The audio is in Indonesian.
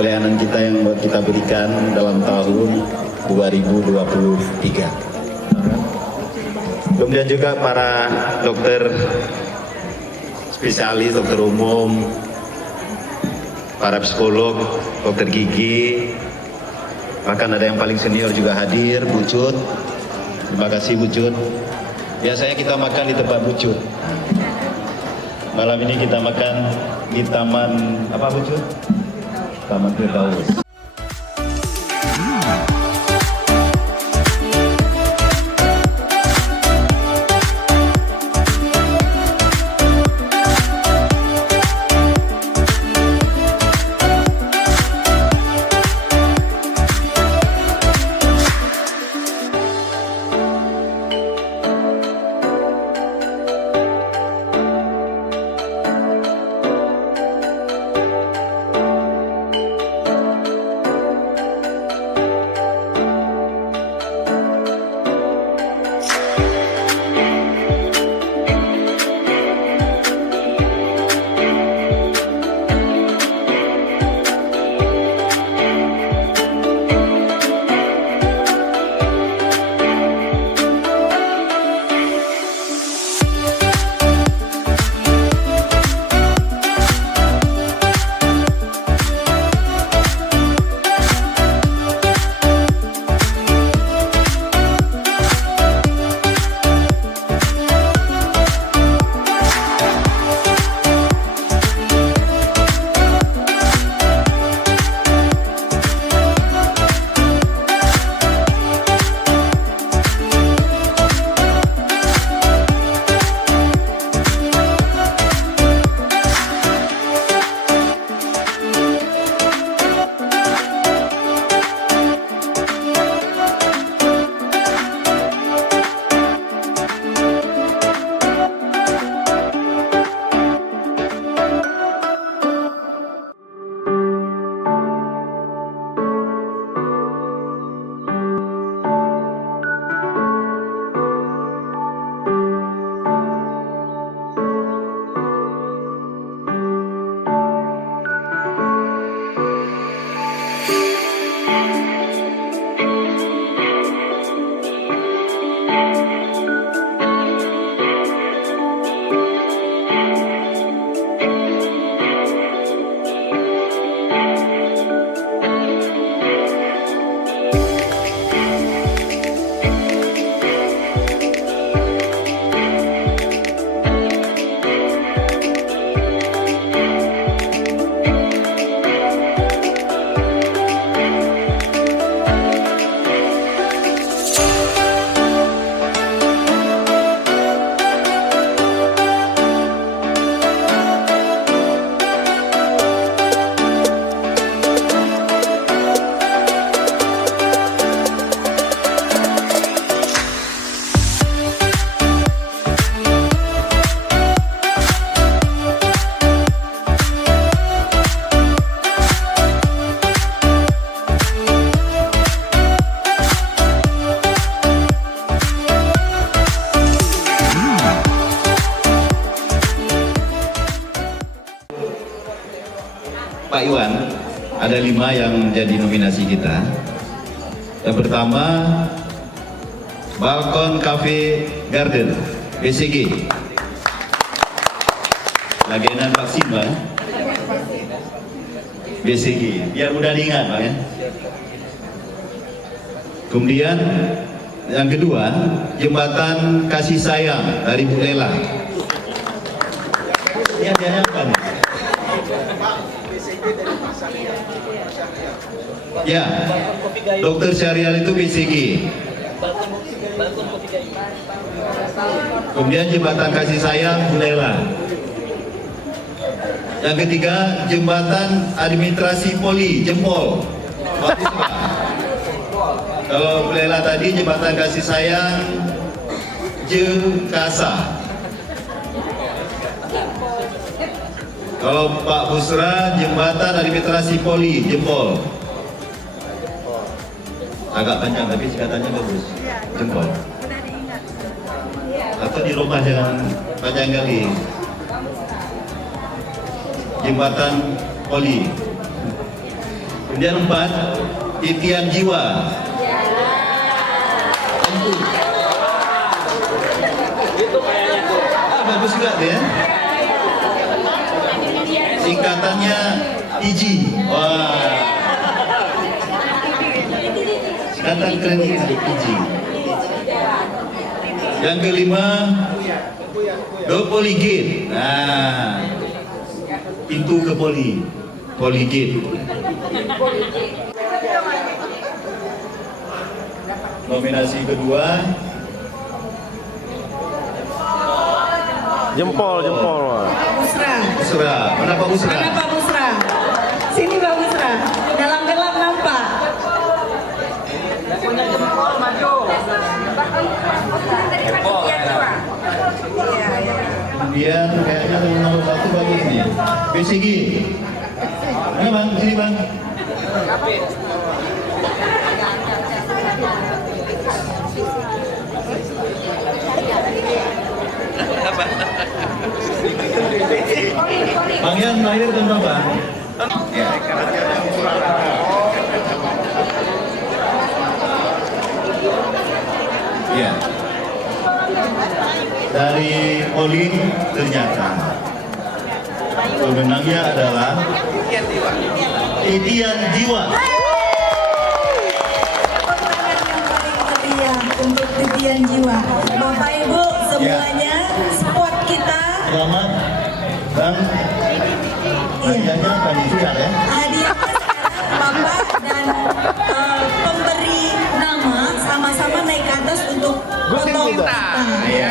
pelayanan kita yang kita berikan dalam tahun 2023. Kemudian juga para dokter spesialis, dokter umum, para psikolog, dokter gigi, bahkan ada yang paling senior juga hadir, Bu Cut. Terima kasih Bu Cut. Biasanya kita makan di tempat Bu Cut. Malam ini kita makan di Taman apa Bu Cut? Taman Firdaus. Pak Iwan, ada 5 yang menjadi nominasi kita. Yang pertama, Balkon Cafe Garden, BCG. Lagenan vaksin Pak, BCG, biar mudah diingat Pak ya. Kemudian yang kedua, Jembatan Kasih Sayang dari Bu Lela. Ini ada apa nih? Ya, Dokter Syarial itu BCG. Kemudian Jembatan Kasih Sayang Bu Lela. Yang ketiga, Jembatan Administrasi Poli Jempol. Kalau Bu Lela tadi Jembatan Kasih Sayang Jekasa. Kalau Pak Busra, Jembatan Administrasi Poli Jempol. Agak panjang tapi singkatannya bagus. Jempol. Atau di rumah jangan panjang kali. Jembatan Poli. Kemudian 4, titian jiwa. Bagus juga deh ya. Singkatannya IJI. Wah. Singkatan keren ini IJI. Yang kelima, Dopoligate. Nah, pintu ke Poligate. Nominasi kedua, Jempol. Busra. Mana Pak Busra? Mana Pak Busra? Sini Pak Busra. Dalam gelap nampak. Punya jempol maju. Kemudian kayaknya nomor 1 bagus nih. BCG. Mana bang? Sini bang. Bang Yan lahir tahun berapa? Ya. Ya. Dari Olin ternyata pemenangnya adalah Titian Jiwa. Untuk titian jiwa. Bapak Ibu semuanya, support kita. Selamat Bang. Hadiahnya panitia ya. Hadiahnya sekarang Bapak dan pemberi nama sama-sama naik ke atas untuk foto kita. Iya.